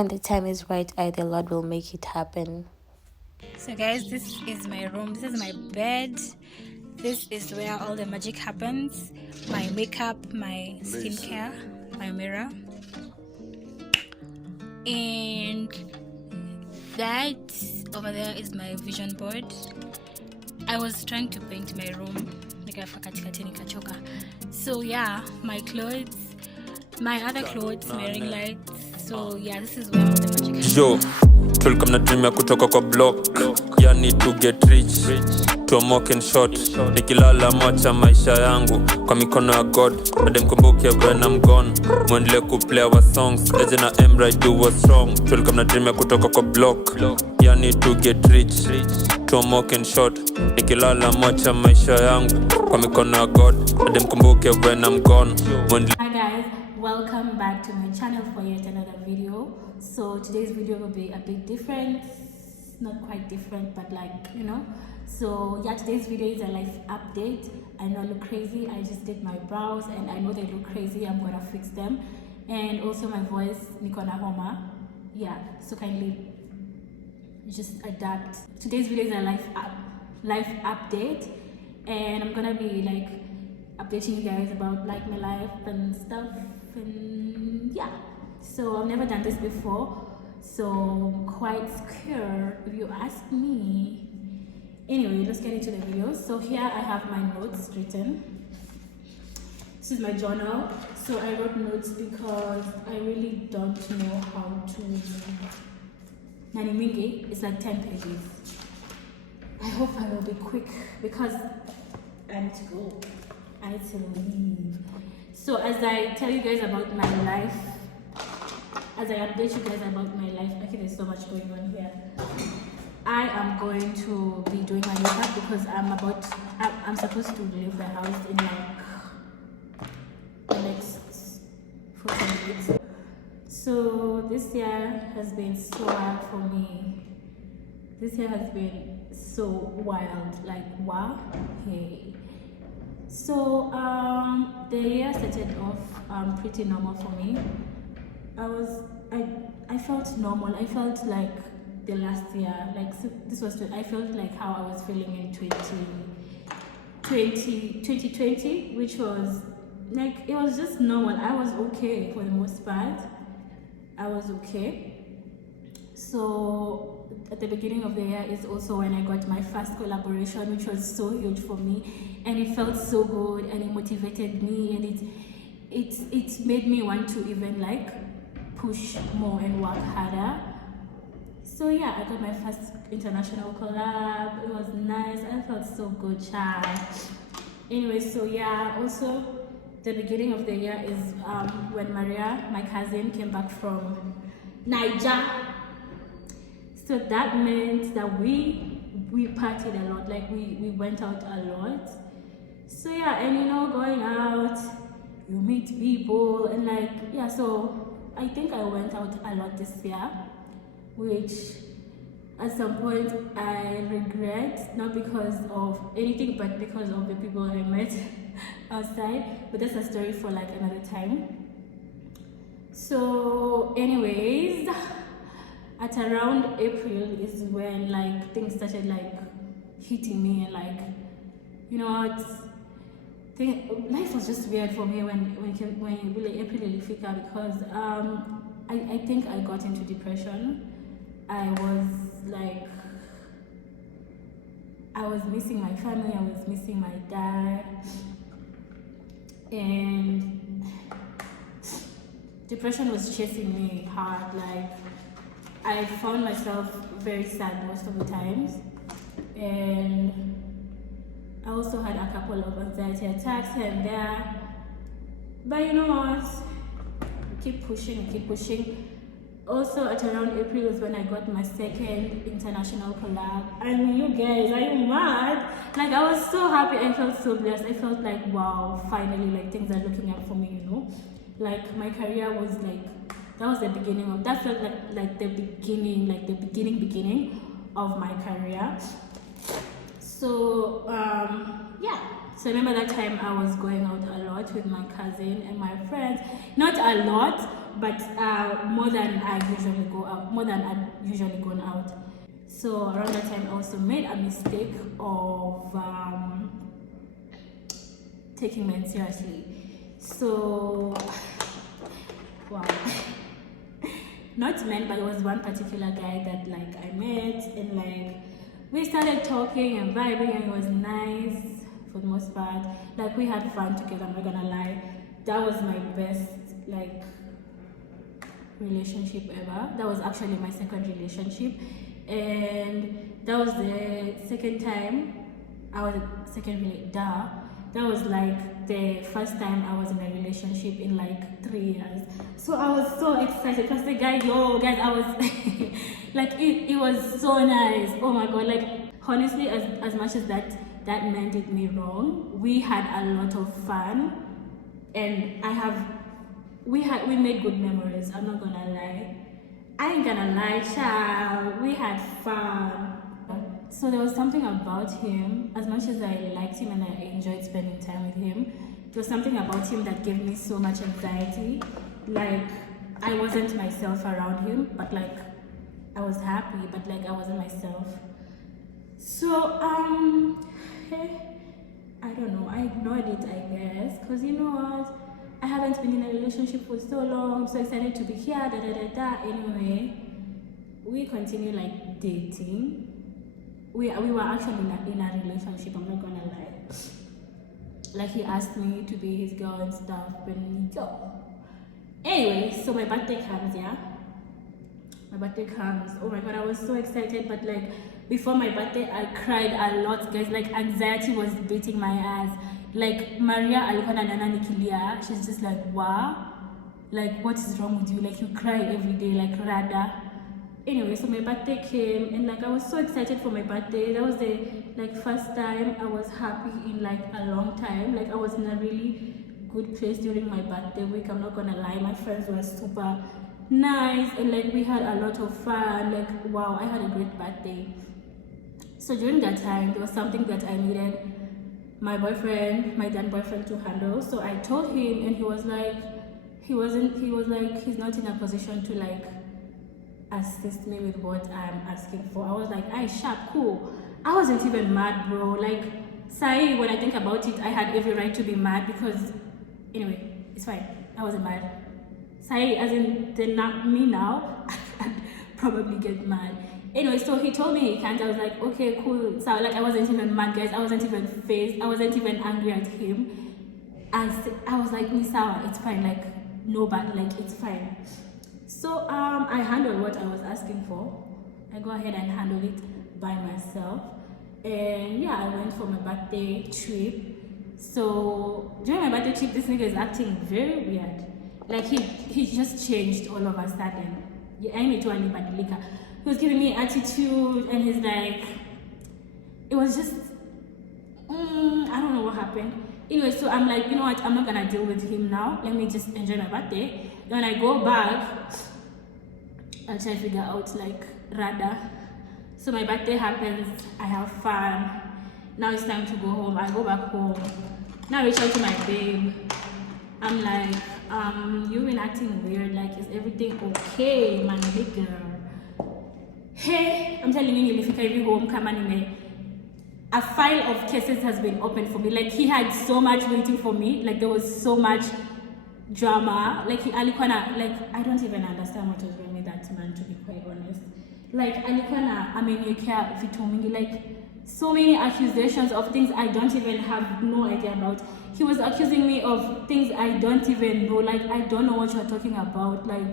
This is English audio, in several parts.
when the time is right, the Lord will make it happen. So guys, this is my room, this is my bed, this is where all the magic happens. My makeup, my skincare, my mirror, and that over there is my vision board. I was trying to paint my room, so yeah, my clothes, my other clothes, my ring lights. So yeah, this is where all the magic happens. Yo, tulikuwa mnatumia kutoka kwa block, yani to get rich, tuomoke in short, nikilala macha maisha yangu kwa mikono ya God, ade mkumbuke when I'm gone, muendelee kuplay our songs, eje na Emra do what's wrong. Tulikuwa mnatumia kutoka kwa block, yani to get rich, tuomoke in short, nikilala macha maisha yangu kwa mikono ya God, ade mkumbuke when I'm gone, muendelee. Hi guys, welcome back to my channel for yet another video. So today's video will be a bit different, not quite different, but so yeah, today's video is a life update. I know I look crazy, I just did my brows and I know they look crazy. I'm gonna fix them. And also my voice, Nikona Homa. Yeah, so kindly just adapt. Today's video is a life update, and I'm gonna be updating you guys about my life and stuff, and yeah. So I've never done this before, so I'm quite scared if you ask me. Anyway, let's get into the video. So here I have my notes written. This is my journal. So I wrote notes because I really don't know how to Nanimingi. It's like 10 pages. I hope I will be quick because I need to go. I need to leave. So as I tell you guys about my life, as I update you guys about my life, okay, there's so much going on here. I am going to be doing my makeup because I'm supposed to leave the house in the next 14 minutes. So this year has been so wild for me. This year has been so wild, wow, hey. So the year started off pretty normal for me. I felt normal. I felt like the last year, I felt like how I was feeling in 2020, which was it was just normal. I was okay for the most part. I was okay. So at the beginning of the year is also when I got my first collaboration, which was so huge for me, and it felt so good, and it motivated me, and it made me want to even push more and work harder. So yeah, I got my first international collab. It was nice. I felt so good, child. Anyway, so yeah, also the beginning of the year is when Maria, my cousin, came back from Niger. So that meant that we partied a lot, we went out a lot. So yeah, and going out, you meet people, and yeah, so I think I went out a lot this year, which at some point I regret, not because of anything, but because of the people I met outside. But that's a story for another time. So anyways, at around April is when things started hitting me, and you know what, life was just weird for me when April ilifika, because I think I got into depression. I was missing my family, I was missing my dad, and depression was chasing me hard. I found myself very sad most of the times, and I also had a couple of anxiety attacks here and there. But you know what? Keep pushing. Also at around April is when I got my second international collab. I mean, you guys, are you mad? I was so happy. I felt so blessed. I felt wow, finally, things are looking up for me, my career was that was the beginning of, that felt like the beginning, the beginning of my career. So yeah, so I remember that time I was going out a lot with my cousin and my friends. Not a lot, but more than I usually go out, more than I've usually gone out. So around that time I also made a mistake of taking men seriously. So wow. Not men, but it was one particular guy that like I met, and like we started talking and vibing, and it was nice for the most part. Like we had fun together, I'm not gonna lie. That was my best like relationship ever. That was actually my second relationship, and that was the second time I was that was like the first time I was in a relationship in like 3 years. So I was so excited because the guy, guys, I was like, it was so nice. Oh my god, like honestly, as much as that man did me wrong, we had a lot of fun, and we made good memories. I'm not gonna lie. I ain't gonna lie, child. We had fun. So there was something about him, as much as I liked him and I enjoyed spending time with him, there was something about him that gave me so much anxiety. Like, I wasn't myself around him, but like, I was happy, but like, I wasn't myself. So, I don't know, I ignored it, I guess, because you know what? I haven't been in a relationship for so long, I'm so excited to be here, Anyway, we continue like dating. We were actually in a relationship, I'm not gonna lie. Like he asked me to be his girl and stuff, and anyway, so my birthday comes, yeah? My birthday comes, oh my god, I was so excited, but like, before my birthday, I cried a lot, guys. Like, anxiety was beating my ass. Like, Maria alikuwa na nana nikilia, she's just like, wow, like, what is wrong with you? Like, you cry every day, like, Rada. Anyway, so my birthday came, and like I was so excited for my birthday. That was the like first time I was happy in like a long time. Like I was in a really good place during my birthday week, I'm not gonna lie. My friends were super nice, and like we had a lot of fun. Like wow, I had a great birthday. So during that time, there was something that I needed my then boyfriend to handle. So I told him, and he was like, he's not in a position to like assist me with what I'm asking for. I was like, "Aye, sharp, cool." I wasn't even mad, bro. Like, Sai, when I think about it, I had every right to be mad because, anyway, it's fine. I wasn't mad. Sai, as in me now, I'd probably get mad. Anyway, so he told me he can't. I was like, okay, cool. So like, I wasn't even mad, guys. I wasn't even phased. I wasn't even angry at him. And I was like, Nisawa, it's fine. Like, no bad. Like, it's fine. So I handled what I was asking for. I go ahead and handled it by myself, and yeah, I went for my birthday trip. So during my birthday trip, this nigga is acting very weird. Like he just changed all of a sudden. He was giving me attitude, and he's like, it was just I don't know what happened. Anyway, so I'm like, you know what, I'm not gonna deal with him now. Let me just enjoy my birthday. When I go back, I'll try to figure out like Rada. So my birthday happens, I have fun. Now it's time to go home. I go back home. Now I reach out to my babe. I'm like, you've been acting weird. Like, is everything okay, my big girl? Hey, I'm telling you, if I home, come on, a file of cases has been opened for me. Like, he had so much waiting for me. Like, there was so much drama. Like, alikwana, like, I don't even understand what was wrong with that man, to be quite honest. Like, alikwana, I mean, you care if you told me, like, so many accusations of things I don't even have no idea about. He was accusing me of things I don't even know. Like, I don't know what you're talking about. Like,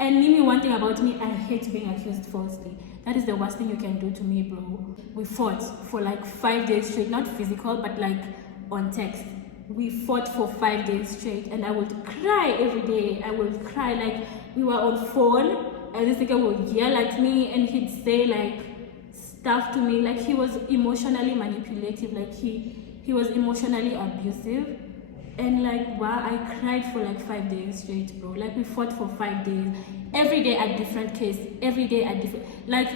and Mimi, one thing about me, I hate being accused falsely. That is the worst thing you can do to me, bro. We fought for like 5 days straight, not physical, but like on text. We fought for 5 days straight, and I would cry every day. I would cry, like we were on phone, and this nigga would yell at me, and he'd say like stuff to me. Like, he was emotionally manipulative. Like, he was emotionally abusive. And like, wow, I cried for like 5 days straight, bro. Like, we fought for 5 days. Every day at different case. Every day at different... Like,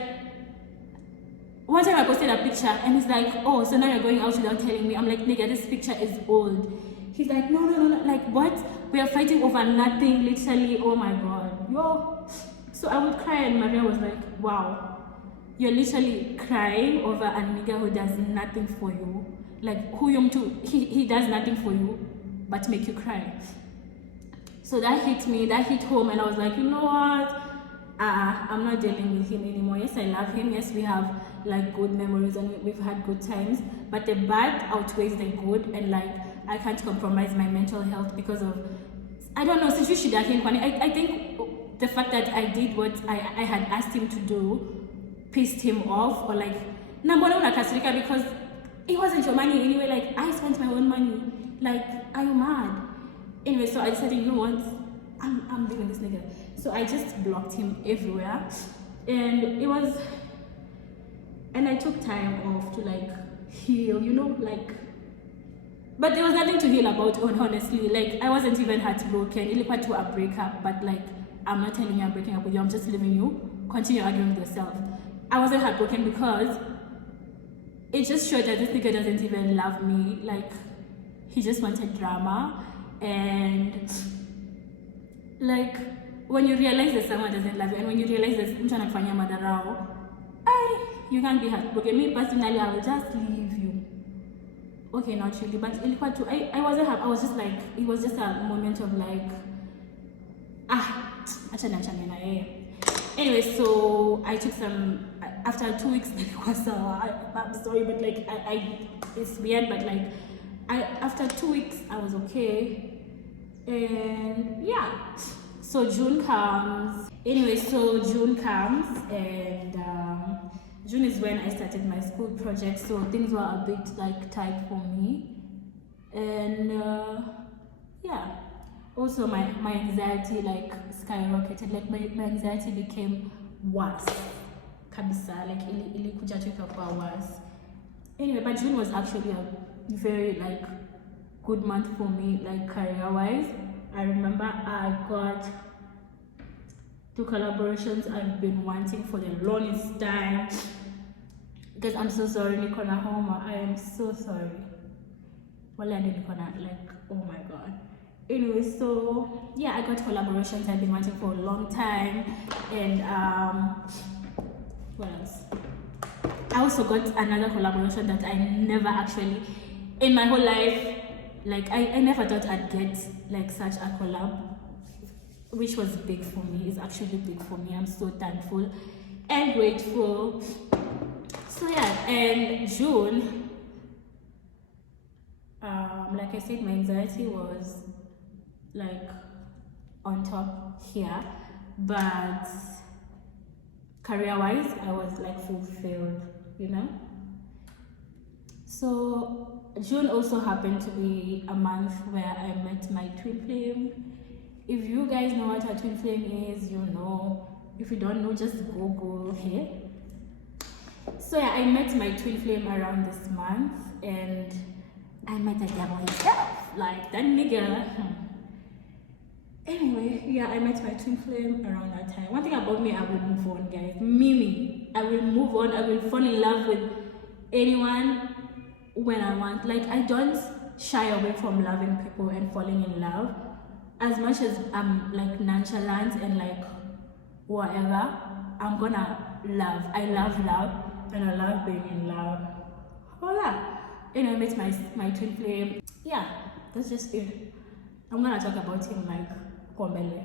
one time I posted a picture, and he's like, oh, so now you're going out without telling me. I'm like, nigga, this picture is old. He's like, no. Like, what? We are fighting over nothing, literally. Oh my god, yo. So I would cry, and Maria was like, wow, you're literally crying over a nigga who does nothing for you. Like, who you to, he does nothing for you but make you cry. So that hit me, that hit home, and I was like, you know what, I'm not dealing with him anymore. Yes, I love him. Yes, we have like good memories and we've had good times, but the bad outweighs the good, and like I can't compromise my mental health because of, I don't know, I think the fact that I did what I had asked him to do pissed him off, or like, because it wasn't your money anyway. Like, I spent my own money. Like, are you mad? Anyway, so I decided, you know what, I'm leaving this nigga. So I just blocked him everywhere, and I took time off to like heal, you know, like, but there was nothing to heal about, honestly. Like, I wasn't even heartbroken. It looked to a breakup, but like, I'm not telling you I'm breaking up with you, I'm just leaving you, continue arguing with yourself. I wasn't heartbroken because it just showed that this nigga doesn't even love me. Like, he just wanted drama. And like, when you realize that someone doesn't love you, and when you realize that mtu anakufanyia madharau, you can't be heartbroken. Me personally, I will just leave you. Okay, not really, but I wasn't happy. I was just like, it was just a moment of like, anyway, so I took some, after 2 weeks, I'm sorry, but like, it's weird, but like, after 2 weeks, I was okay. And yeah, so June comes. Anyway, so June comes, and June is when I started my school project, so things were a bit like tight for me. And yeah, also my anxiety like skyrocketed. Like, my anxiety became worse. Kabisa, like, ilikuja tu ikakuwa worse. Anyway, but June was actually a very like good month for me, like career wise. I remember I got 2 collaborations I've been wanting for the longest time. Because I'm so sorry, Nikona Homa. I am so sorry. Well, I didn't like, oh my god. Anyway, so yeah, I got collaborations I've been wanting for a long time. And what else? I also got another collaboration that I never actually, in my whole life, like, I never thought I'd get like such a collab, which was big for me. It's actually big for me. I'm so thankful and grateful. So yeah, and June, like I said, my anxiety was like on top here, but career-wise, I was like fulfilled, you know. So June also happened to be a month where I met my twin flame. If you guys know what a twin flame is, you know. If you don't know, just Google here. So yeah, I met my twin flame around this month, and I met a devil himself, like that nigga. Anyway, yeah, I met my twin flame around that time. One thing about me, I will move on, guys. Mimi, I will move on. I will fall in love with anyone when I want. Like, I don't shy away from loving people and falling in love. As much as I'm like nonchalant and like whatever, I'm gonna love. I love love, and I love being in love. Voila. Anyway, I met my twin flame. Yeah, that's just it. I'm gonna talk about him like Kombele,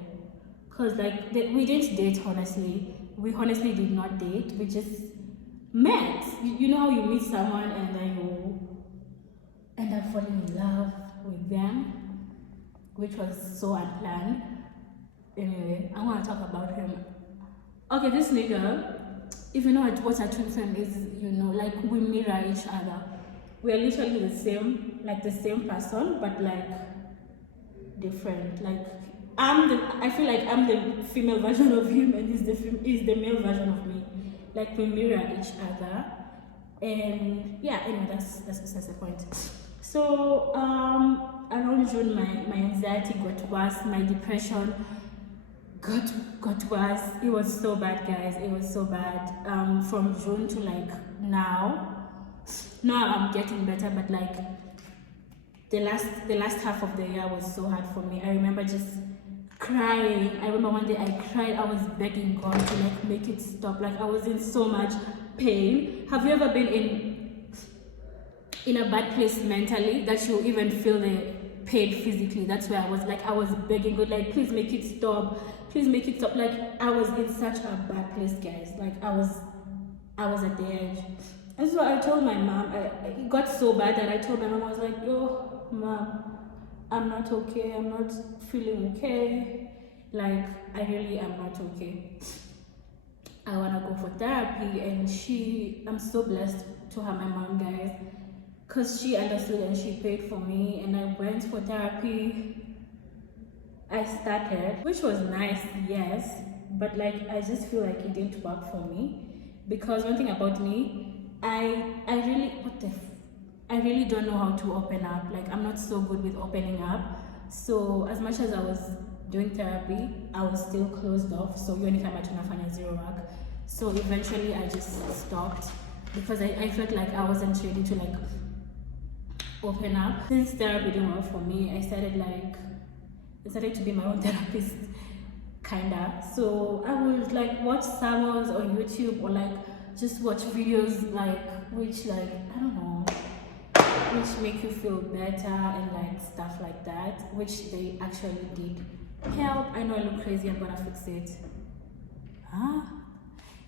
because like we didn't date, honestly. We honestly did not date. We just met. You know how you meet someone and then you end up falling in love with them, which was so unplanned. Anyway, I want to talk about him. Okay, this nigga, if you know what a twin flame is, you know, like, we mirror each other. We are literally the same, like the same person, but like different. Like, I feel like I'm the female version of him, and he's the male version of me. Like, we mirror each other. And yeah, anyway, that's the point. So around June, my anxiety got worse, my depression got worse. It was so bad, guys. It was so bad. From June to like now I'm getting better, but like the last half of the year was so hard for me. I remember just crying. I remember one day I cried. I was begging God to like make it stop. Like I was in so much pain. Have you ever been in a bad place mentally that you even feel the pain physically? That's where I was. Like I was begging God, like please make it stop, please make it stop. Like I was in such a bad place, guys. Like I was at the edge. And so I told my mom, it got so bad that I told my mom, I was like, yo, mom, I'm not okay, I'm not feeling okay. Like I really am not okay. I want to go for therapy. And I'm so blessed to have my mom, guys, because she understood and she paid for me, and I went for therapy. I started, which was nice, yes, but like I just feel like it didn't work for me, because one thing about me, I really don't know how to open up. Like I'm not so good with opening up. So as much as I was doing therapy, I was still closed off. So you only come at zero work. So eventually I just stopped because I felt like I wasn't ready to like open up. Since therapy didn't work for me, I started to be my own therapist, kinda. So I would like watch sermons on YouTube, or like just watch videos like which like I don't know, which make you feel better and like stuff like that, which they actually did help. I know I look crazy, I'm gonna fix it.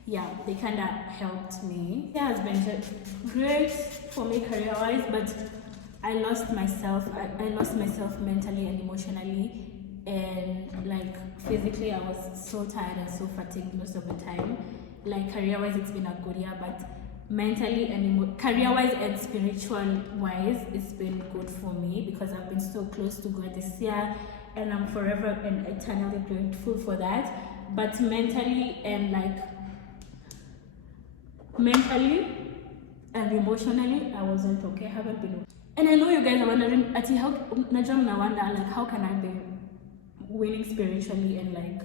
Yeah, they kind of helped me. It has been great for me career-wise, but I lost myself. I lost myself mentally and emotionally, and like physically I was so tired and so fatigued most of the time. Like career-wise it's been a good year, but mentally and career-wise and spiritual-wise it's been good for me, because I've been so close to God this year, and I'm forever and eternally grateful for that. But mentally and emotionally I wasn't okay. I haven't been. And I know you guys are wondering, how can I be winning spiritually and like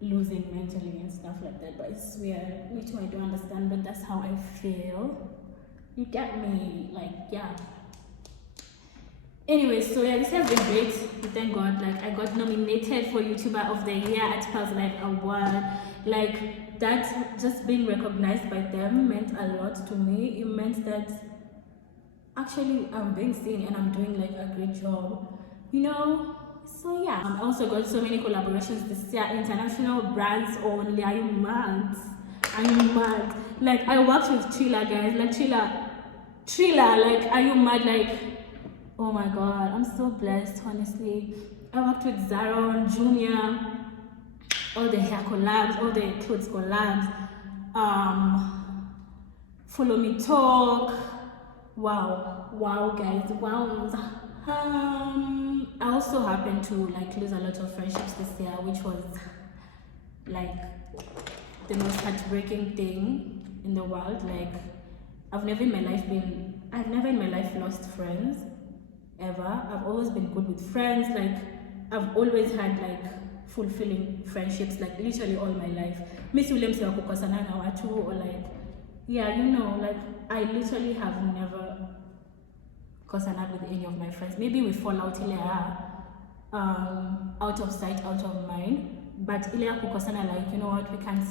losing mentally and stuff like that? But it's weird. Me too, I don't understand, but that's how I feel. You get me? Like, yeah. Anyway, so yeah, this has been great. Thank God. Like, I got nominated for YouTuber of the Year at Pulse Life Award. Like, that, just being recognized by them meant a lot to me. It meant that actually I'm being seen and I'm doing like a great job, you know. So yeah, I also got so many collaborations this year, international brands only. Are you mad? Like I worked with Trilla, guys. Like Trilla, like are you mad? Like, oh my God, I'm so blessed, honestly. I worked with Zara, Junior, all the hair collabs, all the clothes collabs, Follow Me Talk. Wow guys, wow. I also happened to like lose a lot of friendships this year, which was like the most heartbreaking thing in the world. Like I've never in my life lost friends ever. I've always been good with friends. Like I've always had like fulfilling friendships, like literally all my life. Miss Williams kukosana na watu, or like, yeah, you know, like I literally have never kosana with any of my friends. Maybe we fall out out of sight, out of mind, but kukosana, like, you know what, we can't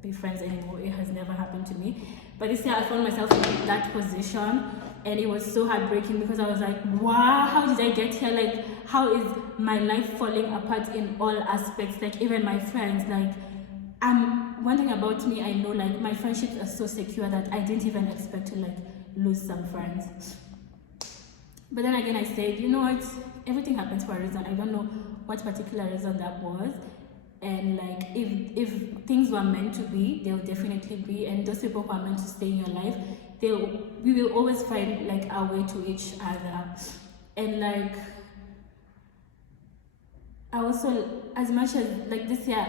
be friends anymore. It has never happened to me. But this year I found myself in that position, and it was so heartbreaking because I was like, wow, how did I get here? Like, how is my life falling apart in all aspects? Like even my friends, like one thing about me, I know like my friendships are so secure that I didn't even expect to like lose some friends. But then again, I said, you know what, everything happens for a reason. I don't know what particular reason that was. And like if things were meant to be, they'll definitely be. And those people who are meant to stay in your life, we will always find like our way to each other. And like I also, as much as like this year,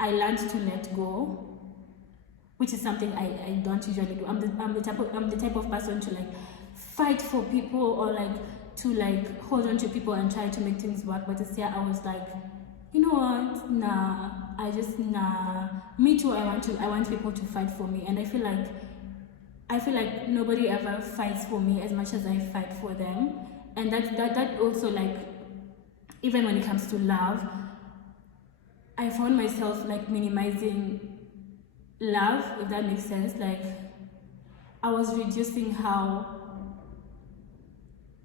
I learned to let go, which is something I don't usually do. I'm the type of person to like fight for people, or like to like hold on to people and try to make things work. But this year I was like, you know what, nah. Me too, I want people to fight for me. And I feel like I feel like nobody ever fights for me as much as I fight for them. And that also, like, even when it comes to love, I found myself like minimizing love, if that makes sense. Like, I was reducing how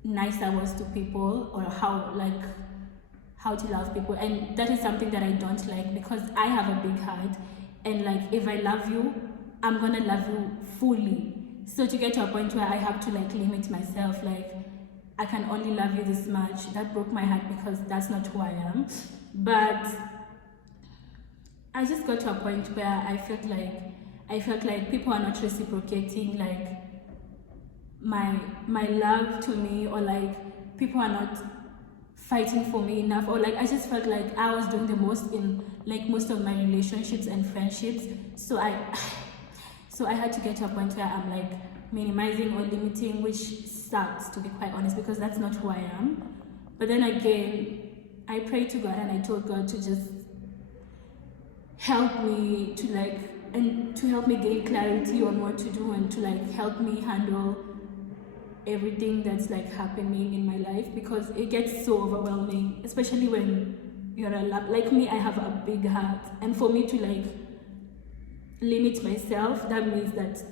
nice I was to people, or how to love people. And that is something that I don't like, because I have a big heart, and like, if I love you, I'm gonna love you fully. So to get to a point where I have to like limit myself, like, I can only love you this much, that broke my heart, because that's not who I am. But I just got to a point where I felt like people are not reciprocating like my love to me, or like people are not fighting for me enough, or like I just felt like I was doing the most in like most of my relationships and friendships. So I had to get to a point where I'm like minimizing or limiting, which sucks, to be quite honest, because that's not who I am. But then again, I prayed to God and I told God to just help me to help me gain clarity on what to do, and to like help me handle everything that's like happening in my life, because it gets so overwhelming, especially when you're like me. I have a big heart, and for me to like limit myself, that means that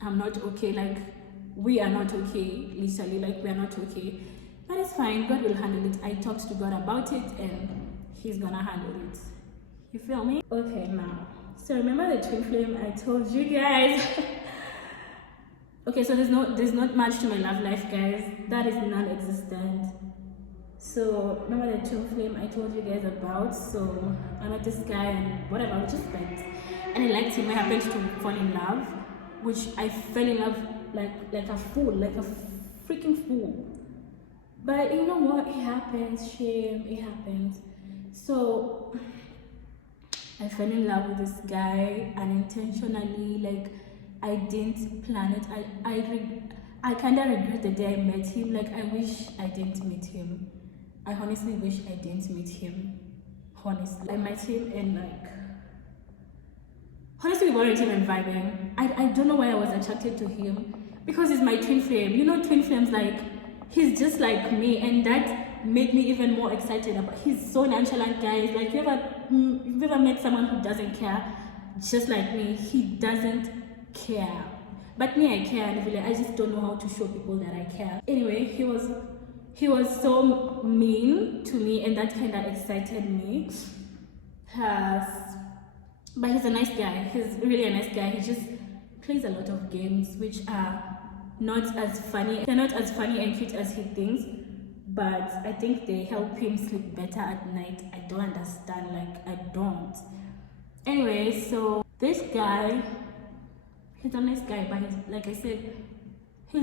I'm not okay. Like, we are not okay, literally, like, we are not okay. But it's fine, God will handle it. I talked to God about it, and He's gonna handle it. You feel me? Okay, now, so remember the twin flame I told you guys? Okay, so there's not much to my love life, guys. That is non-existent. So remember the twin flame I told you guys about? So I met this guy, and whatever, I just liked, and I liked him. I happened to fall in love, which I fell in love like a fool, like a freaking fool. But you know what? It happens, shame, it happens. So I fell in love with this guy unintentionally. Like, I didn't plan it. I kind of regret the day I met him. Like, I wish I didn't meet him. I honestly wish I didn't meet him. Honestly, I met him, and like, honestly, we weren't even vibing. I don't know why I was attracted to him, because he's my twin flame. You know, twin flames, like, he's just like me, and that made me even more excited about. He's so nonchalant, guys. Like, you've ever met someone who doesn't care? Just like me, he doesn't care. But me, I care, and I just don't know how to show people that I care. Anyway, he was so mean to me, and that kind of excited me. But he's a nice guy. He's really a nice guy. He just plays a lot of games, which are not as funny. They're not as funny and cute as he thinks, but I think they help him sleep better at night. I don't understand. Like, I don't. Anyway, so this guy, he's a nice guy, but he's, like I said, he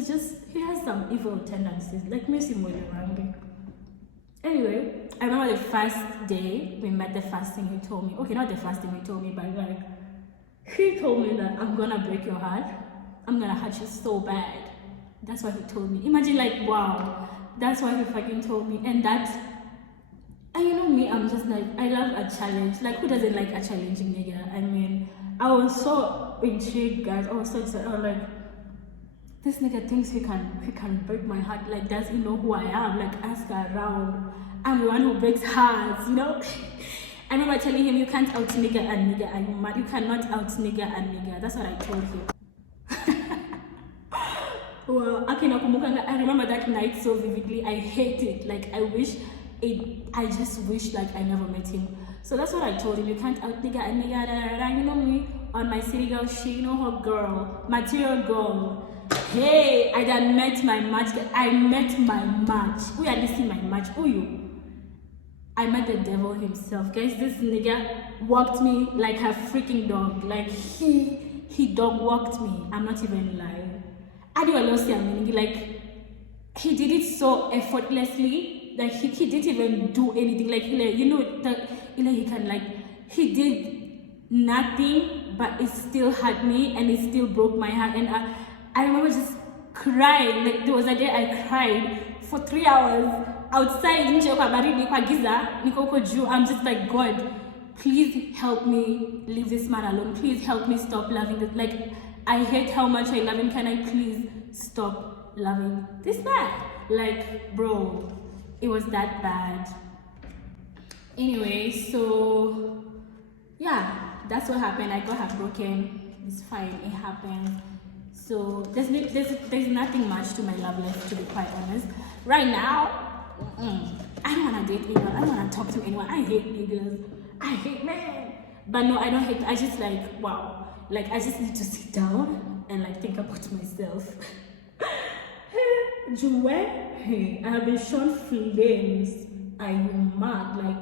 has some evil tendencies. Like, me, around. Anyway, I remember the first day we met, the first thing he told me, okay, not the first thing he told me, but like, he told me that I'm gonna break your heart. I'm gonna hurt you so bad. That's what he told me. Imagine, like, wow, that's what he fucking told me. And you know me, I'm just like, I love a challenge. Like, who doesn't like a challenging nigga? I mean, I was so intrigued, guys. I was so excited. I was like, this nigga thinks he can break my heart. Like, does he know who I am? Like, ask around. I'm the one who breaks hearts, you know? I remember telling him, you can't out nigga and nigga, are you mad? You cannot out nigga and nigga. That's what I told him. Well, I remember that night so vividly. I hate it. Like, I just wish like I never met him. So that's what I told him. You can't out nigga and nigga, da, da, da. You know me on my city girl shit, you know her girl, material girl. Hey, I done met my match. I met my match. We are listening my match. Who you? I met the devil himself, guys. This nigga walked me like a freaking dog. Like, he dog walked me. I'm not even lying. Like, he did it so effortlessly. Like, he didn't even do anything. Like, you know that he can, like, he did nothing, but it still hurt me and it still broke my heart. And I remember just crying. Like, there was a day I cried for 3 hours outside. I'm just like, God, please help me leave this man alone. Please help me stop loving this. Like, I hate how much I love him. Can I please stop loving this man? Like, bro, it was that bad. Anyway, so yeah, that's what happened. I got heartbroken. It's fine, it happened. So there's nothing much to my love life, to be quite honest. Right now, I don't want to date anyone. I don't want to talk to anyone. I hate niggas. I hate men. But no, I don't hate. I just like, wow. Like, I just need to sit down and like think about myself. Jue, hey, I have been shown flames. Are you mad? Like,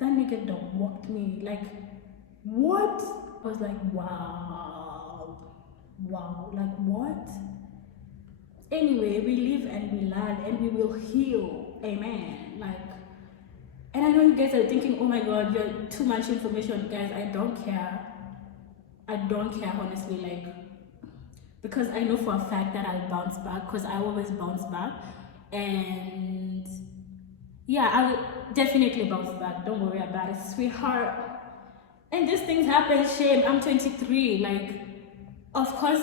that nigga done walked me. Like, what? I was like, wow. Wow. Like, what? Anyway, we live and we learn and we will heal. Amen. Like, and I know you guys are thinking, oh my god, you're too much information. Guys, I don't care. I don't care, honestly. Like, because I know for a fact that I'll bounce back, because I always bounce back. And yeah, I'll definitely bounce back. Don't worry about it, sweetheart. And these things happen, shame. I'm 23. Like, of course,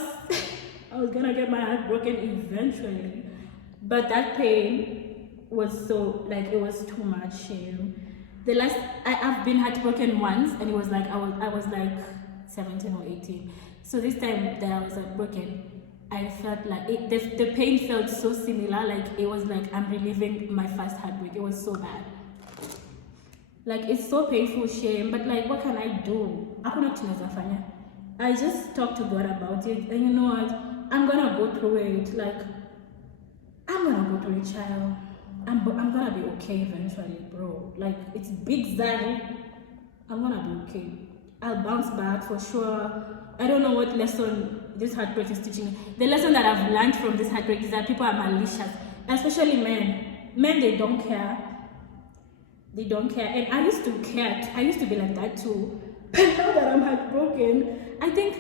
I was gonna get my heart broken eventually. But that pain was so, like, it was too much, shame. The last, I've been heartbroken once, and it was like, I was like 17 or 18. So this time that I was heartbroken, I felt like the pain felt so similar. Like, it was like I'm reliving my first heartbreak. It was so bad. Like, it's so painful, shame. But like, what can I do? I just talked to God about it, and you know what? I'm gonna go through it. Like, I'm gonna go through it, child. I'm gonna be okay eventually, bro. Like, it's big Zari. I'm gonna be okay. I'll bounce back for sure. I don't know what lesson this heartbreak is teaching me. The lesson that I've learned from this heartbreak is that people are malicious, especially men. Men, they don't care. They don't care. And I used to care. I used to be like that too. But now that I'm heartbroken, I think,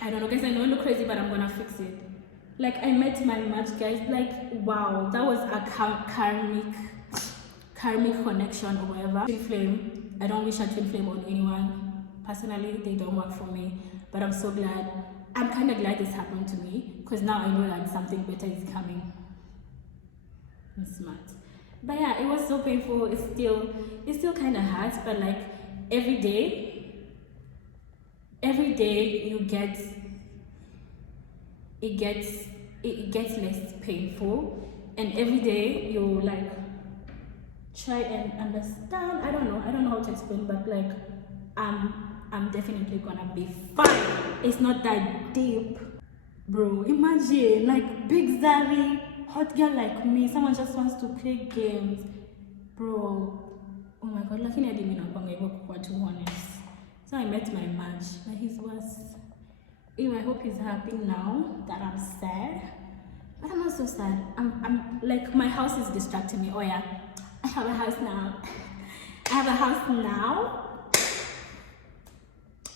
I don't know, guys, I know I look crazy, but I'm gonna fix it. Like, I met my match, guys. Like, wow, that was a karmic connection or whatever. Twin flame. I don't wish a twin flame on anyone. Personally, they don't work for me. But I'm so glad. I'm kind of glad this happened to me, because now I know that something better is coming. I'm smart. But yeah, it was so painful. It still kind of hurts, but like, every day you get, it gets less painful, and every day you like try and understand. I don't know how to explain, but like, I'm definitely gonna be fine. It's not that deep, bro. Imagine, like, big Zari, hot girl like me, someone just wants to play games, bro. Oh my god, lakini I didn't know, to be honest. So I met my match, but he's worse. Anyway, I hope he's happy now that I'm sad. But I'm not so sad. I'm like, my house is distracting me. Oh yeah, I have a house now. I have a house now.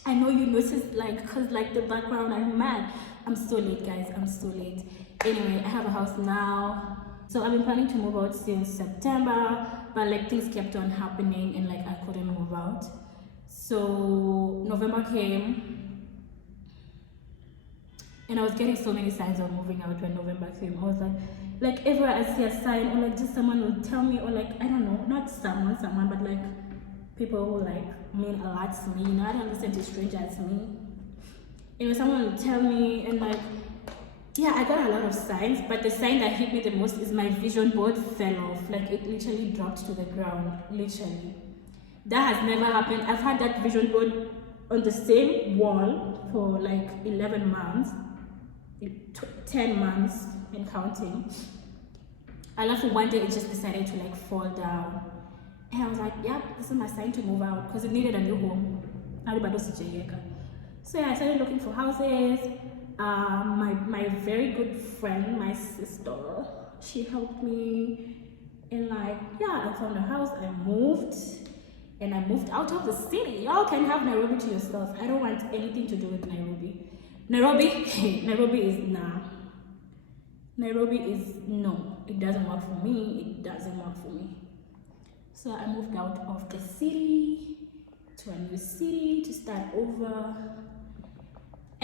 I know you noticed, like, cause like the background, I'm mad. I'm so late, guys. I'm so late. Anyway, I have a house now. So I've been planning to move out since September, but like, things kept on happening and like, I couldn't move out. So November came, and I was getting so many signs of moving out when November came. I was like everywhere I see a sign, or like just someone will tell me, or like, I don't know, not someone, but like people who like mean a lot to me. You know, I don't listen to strangers. Me, you know, someone will tell me, and like, yeah, I got a lot of signs, but the sign that hit me the most is my vision board fell off. Like, it literally dropped to the ground, literally. That has never happened. I've had that vision board on the same wall for like 11 months, 10 months and counting. I love it, one day it just decided to like fall down. And I was like, yep, this is my sign to move out, because it needed a new home. So yeah, I started looking for houses. My very good friend, my sister, she helped me. And like, yeah, I found a house, I moved. And I moved out of the city. Y'all can have Nairobi to yourself. I don't want anything to do with Nairobi. Nairobi is nah. Nairobi is no. It doesn't work for me. It doesn't work for me. So I moved out of the city to a new city to start over.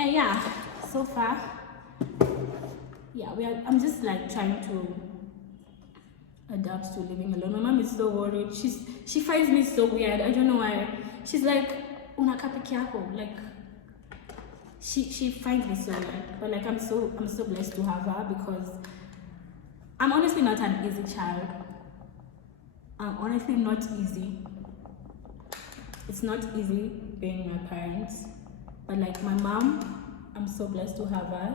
And yeah, so far, yeah, I'm just like trying to adapt to living alone. My mom is so worried. She finds me so weird. I don't know why. She's like, unakaa peke yako. Like, she finds me so weird. But like, I'm so blessed to have her, because I'm honestly not an easy child. I'm honestly not easy. It's not easy being my parents, but like my mom, I'm so blessed to have her.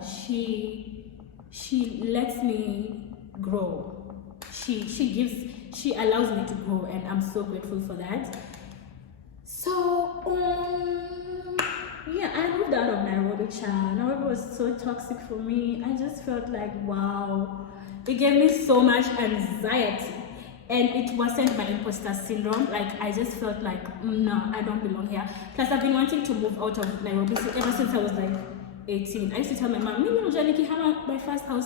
She lets me grow. She allows me to grow, and I'm so grateful for that. So yeah, I moved out of Nairobi, child. Nairobi was so toxic for me. I just felt like, wow, it gave me so much anxiety. And it wasn't my imposter syndrome. Like, I just felt like, no, I don't belong here. Plus, I've been wanting to move out of Nairobi ever since I was like 18. I used to tell my mom, my first house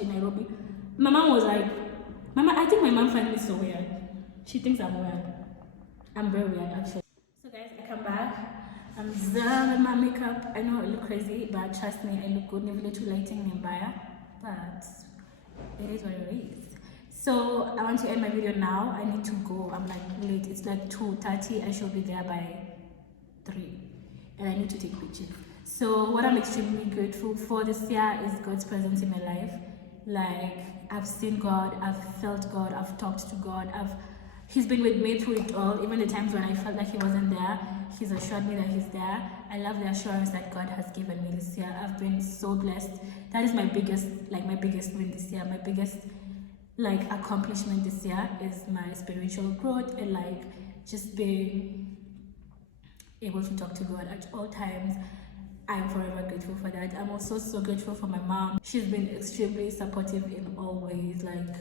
in Nairobi. My mom was like, Mama, I think my mom finds me so weird. She thinks I'm weird. I'm very weird, actually. So guys, I come back. I'm done with my makeup. I know I look crazy, but trust me, I look good. Never too lighting me buyer, but it is what it is. So I want to end my video now. I need to go. I'm like late. It's like 2:30. I should be there by 3, and I need to take pictures. So what I'm extremely grateful for this year is God's presence in my life. Like, I've seen God, I've felt God, I've talked to God. He's been with me through it all. Even the times when I felt like He wasn't there, He's assured me that He's there. I love the assurance that God has given me this year. I've been so blessed. That is my biggest win this year. My biggest accomplishment this year is my spiritual growth, and like just being able to talk to God at all times. I'm forever grateful for that. I'm also so grateful for my mom. She's been extremely supportive in all ways. Like,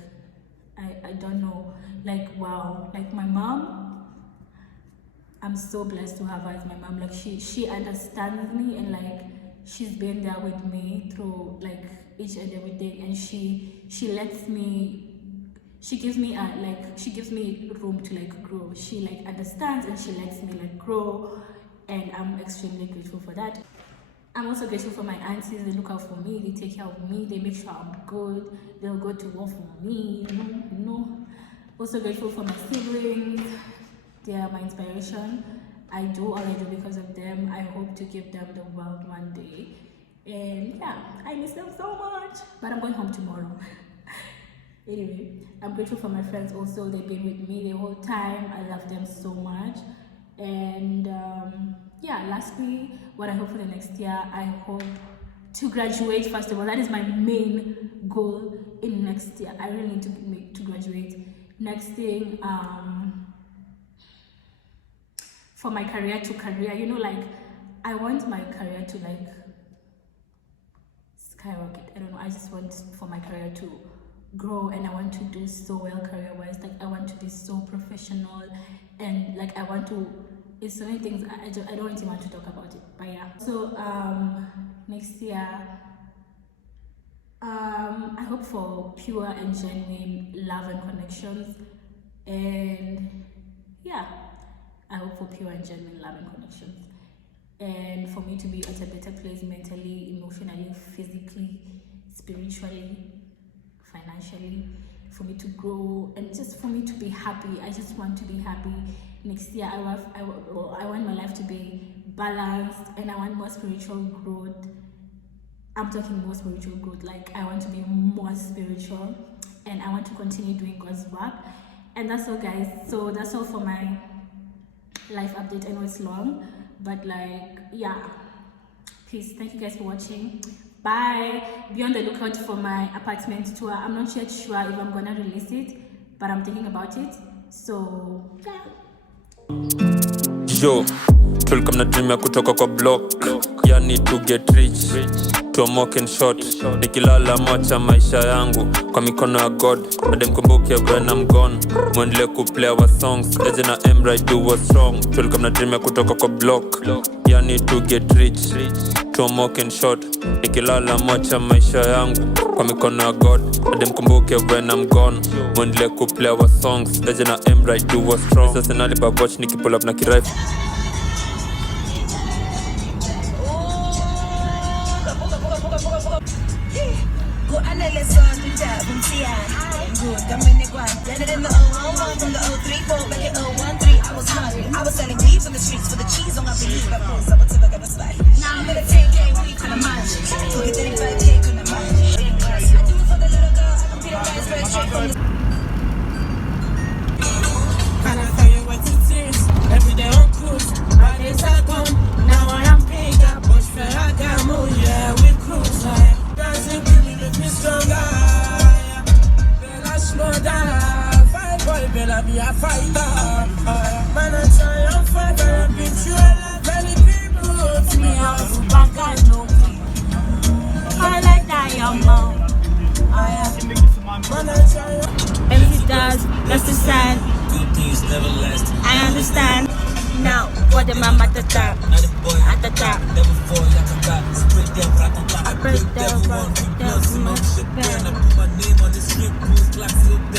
I don't know, like, wow, like my mom, I'm so blessed to have her as my mom. Like, she understands me, and like she's been there with me through like each and everything, and she lets me, she gives me room to like grow. She like understands, and she lets me like grow, and I'm extremely grateful for that. I'm also grateful for my aunties. They look out for me, they take care of me, they make sure I'm good, they'll go to war for me, you know. Also grateful for my siblings. They are my inspiration. I do all I do because of them. I hope to give them the world one day. And yeah, I miss them so much, but I'm going home tomorrow. Anyway, I'm grateful for my friends also. They've been with me the whole time. I love them so much. And yeah, lastly, what I hope for the next year, I hope to graduate. First of all, that is my main goal in next year. I really need to graduate. Next thing, for my career, you know, like I want my career to like skyrocket. I don't know, I just want for my career to grow, and I want to do so well career-wise. Like, I want to be so professional, and like I want to, it's so many things I don't even want to talk about it, but yeah. So next year, I hope for pure and genuine love and connections, and yeah, I hope for pure and genuine love and connections, and for me to be at a better place mentally, emotionally, physically, spiritually, financially, for me to grow, and just for me to be happy. I just want to be happy. Next year, I want my life to be balanced, and I want more spiritual growth. I'm talking more spiritual growth. Like, I want to be more spiritual, and I want to continue doing God's work. And that's all, guys. So that's all for my life update. I know it's long, but like, yeah, peace. Thank you guys for watching. Bye. Be on the lookout for my apartment tour. I'm not yet sure if I'm gonna release it, but I'm thinking about it. So yeah. Yo, tulikuwa na dream ya kutoka kwa block, yani to get rich, tuomoke short, nikilala macha maisha yangu kwa mikono ya God, ademkumbuke when I'm gone, muendelee kuplay our songs, eje na Emra do what's wrong. Tulikuwa na dream ya kutoka kwa block, yani to get rich, tuomoke short, nikilala macha maisha yangu kwa mikono ya God, ademkumbuke when I'm gone, muendelee kuplay our songs, eje na Emra do what's wrong. Sasa nalipa watch nikipull up na kirifle. I'm in the grind. Landed in the 011 from the 034 back in 013. I was hungry. I was selling weed from the streets for the cheese on my believe. I pulled up until I got a slide. Now I'm gonna 10K weed from the mind. Look at 35K from the mind. I do it for the little girl. I don't be the right spread straight from the. Can I tell you what it is? Every day on cruise, my days are gone. Now I am big, I push for I got move, yeah, we cruise. Dancing with me make me stronger. Bella smoother, fight boy, Bella be a fighter. Man, I try and fight, and I beat you alive. Many people to me out, back I know. I like that, young mom. Man, I try. Everything does, that's the sign. Good things never last. I understand. Now, what the mama at the top? Not a boy At the top. never fall like a cat. Spread them rat. I break them, one. break them, Shit, burn. I put my name on the street, cool, classy.